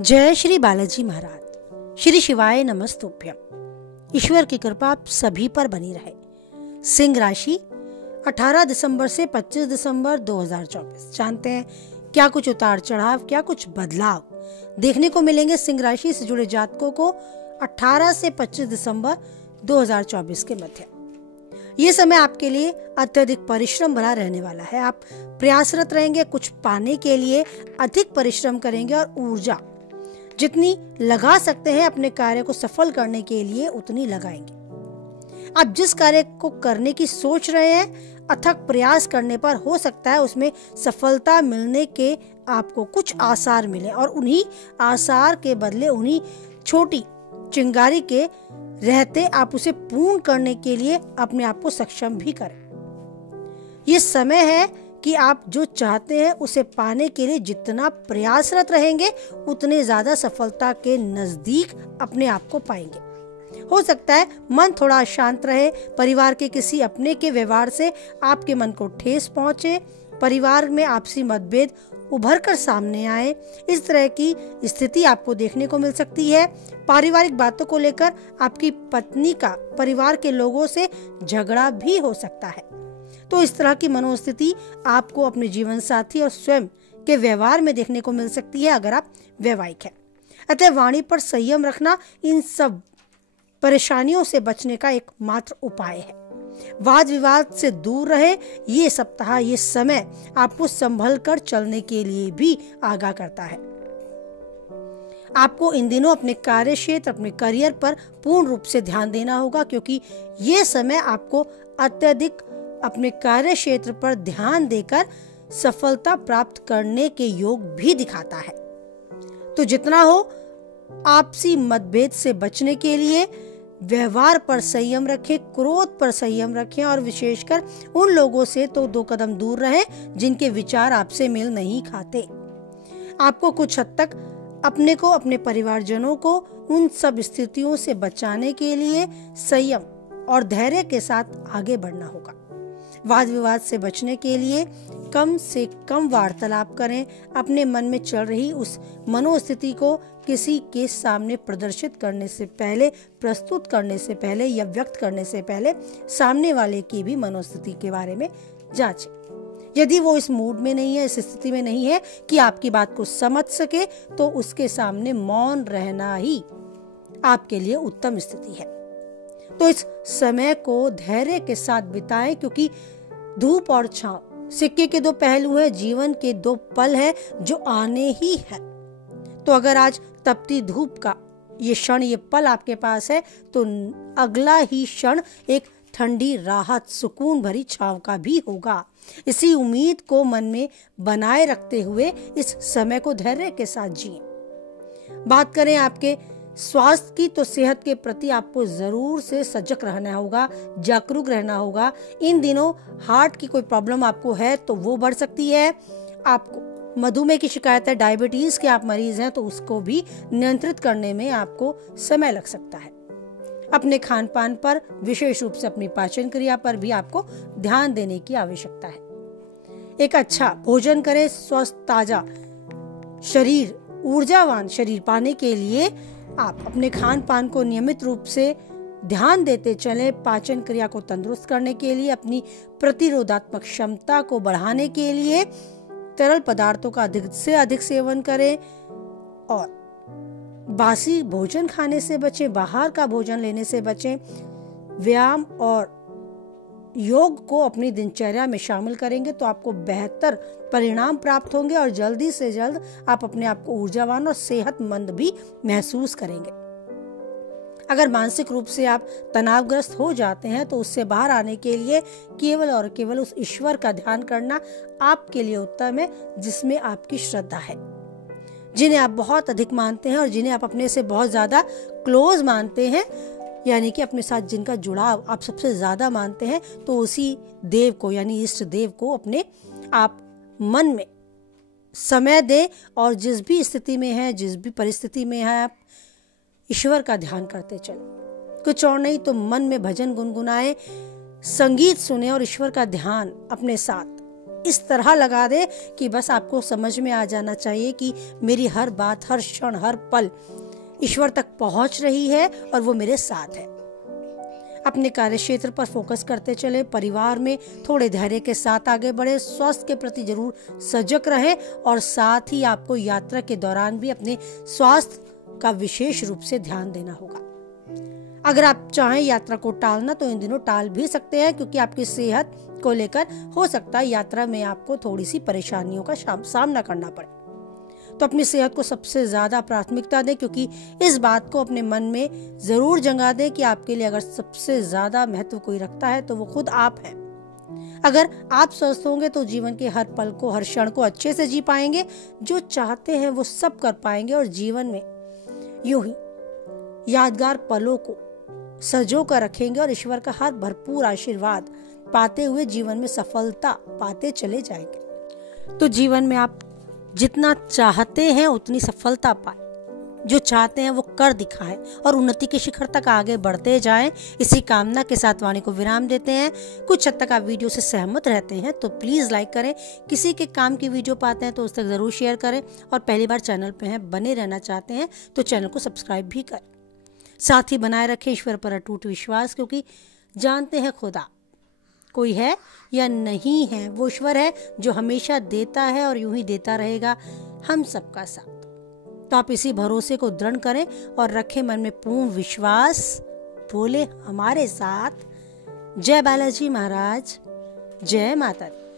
जय श्री बालाजी महाराज। श्री शिवाय नमस्तुभ्यम। ईश्वर की कृपा आप सभी पर बनी रहे। सिंह राशि 18 दिसंबर से 25 दिसंबर 2024। जानते हैं क्या कुछ उतार चढ़ाव, क्या कुछ बदलाव देखने को मिलेंगे सिंह राशि से जुड़े जातकों को 18 से 25 दिसंबर 2024 के मध्य। ये समय आपके लिए अत्यधिक परिश्रम भरा रहने वाला है। आप प्रयासरत रहेंगे, कुछ पाने के लिए अधिक परिश्रम करेंगे और ऊर्जा जितनी लगा सकते हैं अपने कार्य को सफल करने के लिए उतनी लगाएंगे। आप जिस कार्य को करने की सोच रहे हैं, अथक प्रयास करने पर हो सकता है उसमें सफलता मिलने के आपको कुछ आसार मिले और उन्हीं आसार के बदले, उन्हीं छोटी चिंगारी के रहते आप उसे पूर्ण करने के लिए अपने आप को सक्षम भी करें। ये समय है कि आप जो चाहते हैं उसे पाने के लिए जितना प्रयासरत रहेंगे उतने ज्यादा सफलता के नजदीक अपने आप को पाएंगे। हो सकता है मन थोड़ा शांत रहे, परिवार के किसी अपने के व्यवहार से आपके मन को ठेस पहुंचे, परिवार में आपसी मतभेद उभर कर सामने आए, इस तरह की स्थिति आपको देखने को मिल सकती है। पारिवारिक बातों को लेकर आपकी पत्नी का परिवार के लोगों से झगड़ा भी हो सकता है। तो इस तरह की मनोस्थिति आपको अपने जीवन साथी और स्वयं के व्यवहार में देखने को मिल सकती है अगर आप वैवाहिक हैं। अतः वाणी पर संयम रखना इन सब परेशानियों से बचने का एकमात्र उपाय है। वाद विवाद से दूर रहे। ये सप्ताह, ये समय आपको संभल कर चलने के लिए भी आगाह करता है। आपको इन दिनों अपने कार्य क्षेत्र, अपने करियर पर पूर्ण रूप से ध्यान देना होगा, क्योंकि ये समय आपको अत्यधिक अपने कार्य क्षेत्र पर ध्यान देकर सफलता प्राप्त करने के योग भी दिखाता है। तो जितना हो आपसी मतभेद से बचने के लिए व्यवहार पर संयम रखें, क्रोध पर संयम रखें और विशेषकर उन लोगों से तो 2 कदम दूर रहें जिनके विचार आपसे मेल नहीं खाते। आपको कुछ हद तक अपने को, अपने परिवारजनों को उन सब स्थितियों से बचाने के लिए संयम और धैर्य के साथ आगे बढ़ना होगा। वाद विवाद से बचने के लिए कम से कम वार्तालाप करें। अपने मन में चल रही उस मनोस्थिति को किसी के सामने प्रदर्शित करने से पहले, प्रस्तुत करने से पहले या व्यक्त करने से पहले सामने वाले की भी मनोस्थिति के बारे में जांचें। यदि वो इस मूड में नहीं है, इस स्थिति में नहीं है कि आपकी बात को समझ सके, तो उसके सामने मौन रहना ही आपके लिए उत्तम स्थिति है। तो इस समय को धैर्य के साथ बिताएं, क्योंकि धूप और छांव सिक्के के 2 पहलू हैं, जीवन के 2 पल हैं जो आने ही है। तो अगर आज तपती धूप का ये क्षण, ये पल आपके पास है, तो अगला ही क्षण एक ठंडी राहत, सुकून भरी छांव का भी होगा। इसी उम्मीद को मन में बनाए रखते हुए इस समय को धैर्य के साथ जिए। बात करें आपके स्वास्थ्य की, तो सेहत के प्रति आपको जरूर से सजग रहना होगा, जागरूक रहना होगा। इन दिनों हार्ट की कोई प्रॉब्लम आपको है तो वो बढ़ सकती है। आपको मधुमेह की शिकायत है, डायबिटीज के आप मरीज हैं, तो उसको भी नियंत्रित करने में आपको समय लग सकता है। अपने खान पान पर, विशेष रूप से अपनी पाचन क्रिया पर भी आपको ध्यान देने की आवश्यकता है। एक अच्छा भोजन करें। स्वस्थ, ताजा शरीर, ऊर्जावान शरीर पाने के लिए आप अपने खान पान को नियमित रूप से ध्यान देते चलें। पाचन क्रिया को तंदुरुस्त करने के लिए, अपनी प्रतिरोधात्मक क्षमता को बढ़ाने के लिए तरल पदार्थों का अधिक से अधिक सेवन करें और बासी भोजन खाने से बचें, बाहर का भोजन लेने से बचें। व्यायाम और योग को अपनी दिनचर्या में शामिल करेंगे तो आपको बेहतर परिणाम प्राप्त होंगे और जल्दी से जल्द आप अपने आप को ऊर्जावान और सेहतमंद भी महसूस करेंगे। अगर मानसिक रूप से आप तनावग्रस्त हो जाते हैं तो उससे बाहर आने के लिए केवल और केवल उस ईश्वर का ध्यान करना आपके लिए उत्तम है जिसमें आपकी श्रद्धा है, जिन्हें आप बहुत अधिक मानते हैं और जिन्हें आप अपने से बहुत ज्यादा क्लोज मानते हैं, यानी कि अपने साथ जिनका जुड़ाव आप सबसे ज्यादा मानते हैं। तो उसी देव को, यानी इष्ट देव को अपने आप मन में समय दें और जिस भी स्थिति में है, जिस भी परिस्थिति में है, आप ईश्वर का ध्यान करते चलें। कुछ और नहीं तो मन में भजन गुनगुनाएं, संगीत सुने और ईश्वर का ध्यान अपने साथ इस तरह लगा दे कि बस आपको समझ में आ जाना चाहिए कि मेरी हर बात, हर क्षण, हर पल ईश्वर तक पहुंच रही है और वो मेरे साथ है। अपने कार्य क्षेत्र पर फोकस करते चले, परिवार में थोड़े धैर्य के साथ आगे बढ़े, स्वास्थ्य के प्रति जरूर सजग रहे और साथ ही आपको यात्रा के दौरान भी अपने स्वास्थ्य का विशेष रूप से ध्यान देना होगा। अगर आप चाहें यात्रा को टालना तो इन दिनों टाल भी सकते हैं, क्योंकि आपकी सेहत को लेकर हो सकता है यात्रा में आपको थोड़ी सी परेशानियों का सामना करना पड़े। तो अपनी सेहत को सबसे ज्यादा प्राथमिकता दें, क्योंकि इस बात को अपने मन में जरूर जगा दें कि आपके लिए अगर सबसे ज्यादा महत्व कोई रखता है तो वो खुद आप हैं। अगर आप स्वस्थ होंगे तो जीवन के हर पल को, हर क्षण को अच्छे से जी पाएंगे, जो चाहते हैं वो सब कर पाएंगे और जीवन में यूं ही यादगार पलों को सजो कर रखेंगे और ईश्वर का हर भरपूर आशीर्वाद पाते हुए जीवन में सफलता पाते चले जाएंगे। तो जीवन में आप जितना चाहते हैं उतनी सफलता पाए, जो चाहते हैं वो कर दिखाएं और उन्नति के शिखर तक आगे बढ़ते जाएं। इसी कामना के साथ वाणी को विराम देते हैं। कुछ हद तक आप वीडियो से सहमत रहते हैं तो प्लीज लाइक करें, किसी के काम की वीडियो पाते हैं तो उस तक जरूर शेयर करें, और पहली बार चैनल पे हैं, बने रहना चाहते हैं तो चैनल को सब्सक्राइब भी करें। साथ ही बनाए रखें ईश्वर पर अटूट विश्वास, क्योंकि जानते हैं खुदा कोई है या नहीं है, वो ईश्वर है जो हमेशा देता है और यूं ही देता रहेगा हम सबका साथ। तो आप इसी भरोसे को दृढ़ करें और रखें मन में पूर्ण विश्वास। बोले हमारे साथ, जय बालाजी महाराज, जय माता दी।